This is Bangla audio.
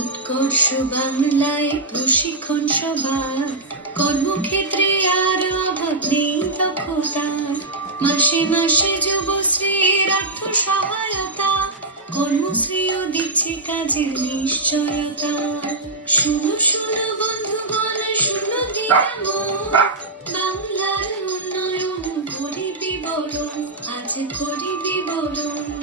উৎকর্ষ বাংলায় প্রশিক্ষণ সভা, কর্মক্ষেত্রে আর অভাব নেই দক্ষতা, মাসে মাসে যুবশ্রীর অর্থ সহায়তা, কর্মশ্রীও দিচ্ছে কাজের নিশ্চয়তা। শুনো শুনো বন্ধুগণ, শুনো দিয়ামন, বাংলার উন্নয়ন করি বিবরণ, আজ করি বিবরণ।